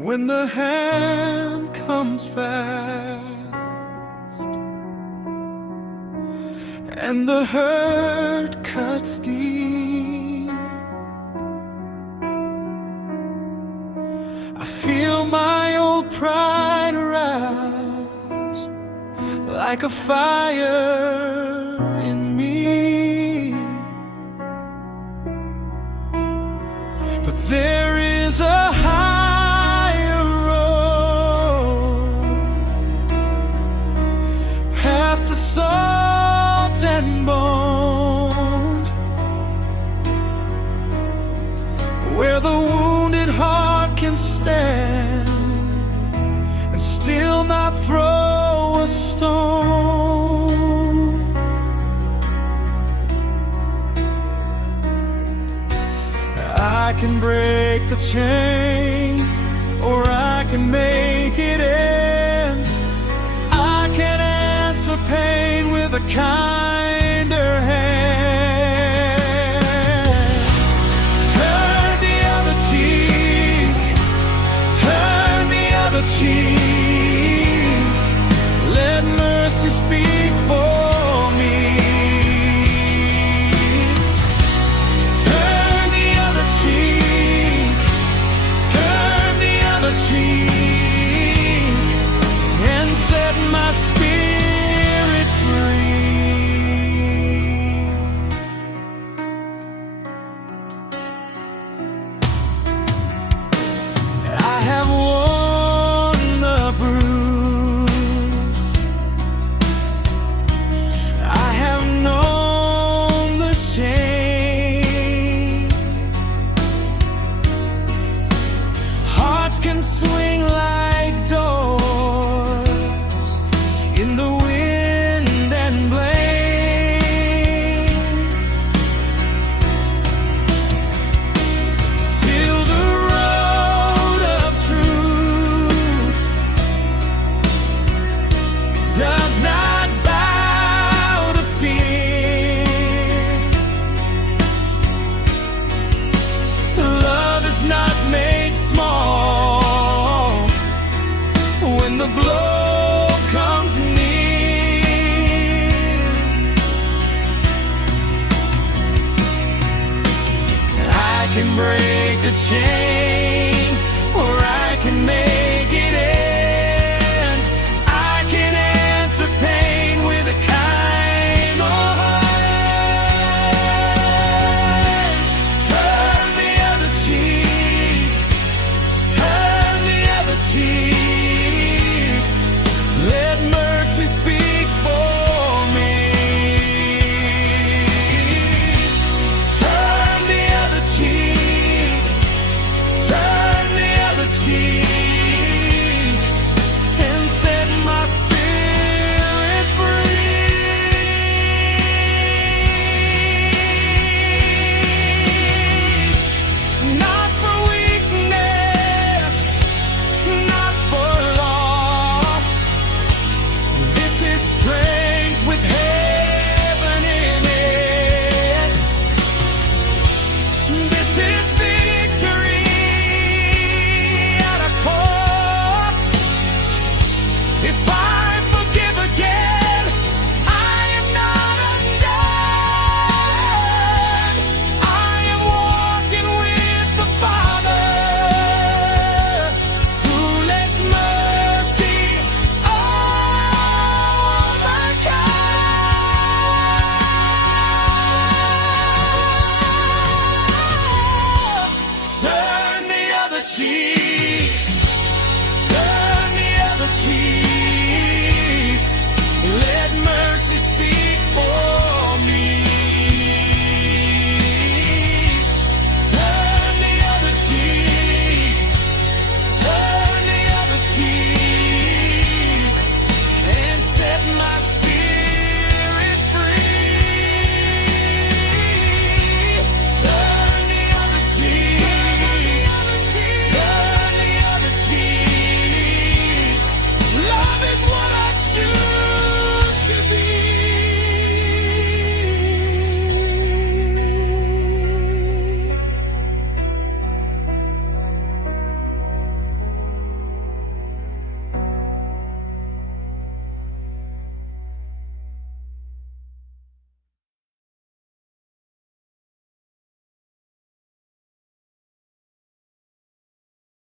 when the hand comes fast and the hurt cuts deep. I feel my old pride arouse like a fire in me. But there is a higher road past the salt and bone, where the wounded heart can stand and still not throw a stone. I can break the chain, or I can make it end. I can answer pain with a kinder hand. Turn the other cheek, turn the other cheek. Let mercy speak for me. Turn the other cheek, turn the other cheek, and set my spirit free. I have worn the bruise, I have known the shame. Hearts can swing like